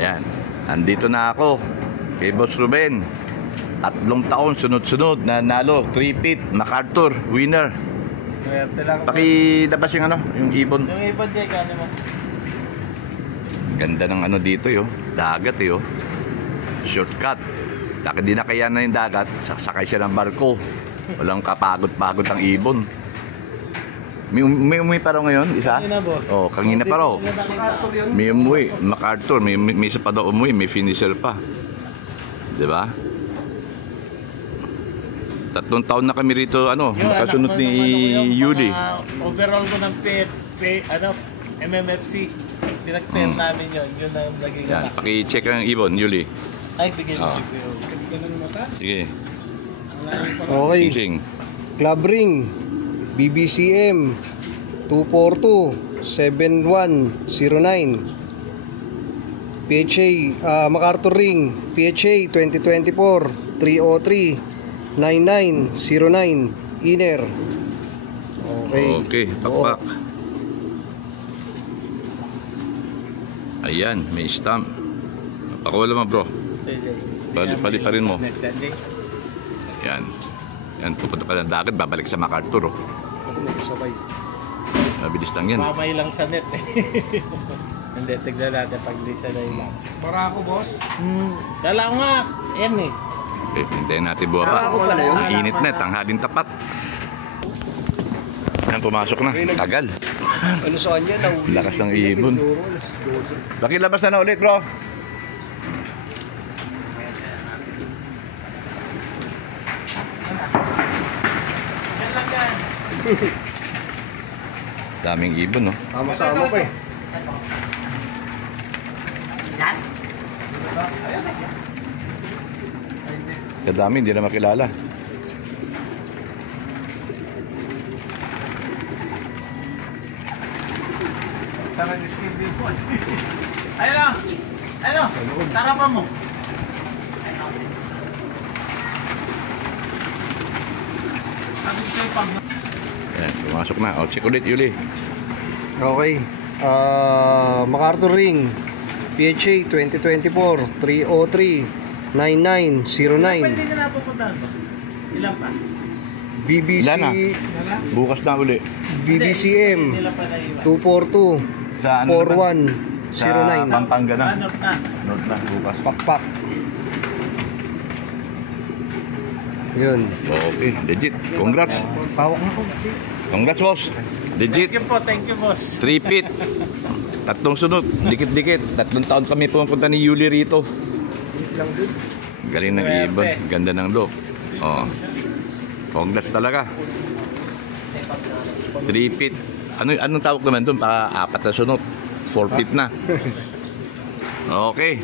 Yan. Andito na ako kay Boss Ruben. 3 taon sunod-sunod na nalo. 3 feet, MacArthur, winner. Swerte lang. Pakilabas yung ano, yung ibon. Yung ibon dyan, kano mo? Ganda ng ano dito yo. Dagat yo. Shortcut. Laki di na kaya na yung dagat, saksakay siya ng barko. Walang kapagod-pagod ang ibon. May umuwi pa raw ngayon, isa? Kanina, boss. Oh, kanina pa raw. May umuwi, MacArthur, may isa pa daw umuwi, may finisher pa. 'Di ba? 3 taon na kami rito, ano, kasunod ni Yuli. Overall ko ng MMFC. Pinag-pair namin yun. Yun ang naging Yan, paki-check ang ibon, Yuli. Ay, bigyan mo. Sige. Okay. Fishing. Club ring BBCM 242-7109. PHA MacArthur ring PHA 2024 303-9909 inner. Okay, pakpak. Ayan, may stamp. Pakawala mo, bro. Pali-pali mo. Yan. Yan, pupunta pa ng dagat, babalik sa MacArthur. Oh. Mabilis lang yan. Mamay lang sa net eh. Hindi, tignan natin pag di siya na ilang. Para ako, boss? Kala ko nga. Yan eh. Okay, hintayin natin buha pa. Ang init na, tanghalin tapat. Yan, pumasok na. Tagal. Ano saan yan? Lakas ng ibon. Pakilabas na ulit, bro. Daming ibon, no? Sama-sama pa eh. Kadami, hindi na makilala. Tara yung skin din, boss. Ayun! Ayun! Tarapan mo! Ayan, pumasok na. O, check ulit, Yuli. Okay. MacArthur ring PHA 2024 303-9909. Pwede na napupuntahan ba? Ilan pa? BBC Ilan na? Bukas na uli. BBCM Ilan pa na iwan? 242-4109. Sa Pampanga na. North na. North na, bukas. Pakpak. Yun. Okay, legit. Congrats. Pawak na ko. Congrats, boss. Legit. Thank you, boss. 3 feet. 3 sunod. Dikit-dikit. 3 taon kami pumunta ni Yuli rito. Galing ng ibon. Ganda ng look. Oh. Congrats talaga. 3 feet. Anong tawag naman doon? Pa 4 na sunod. 4 feet na. Okay.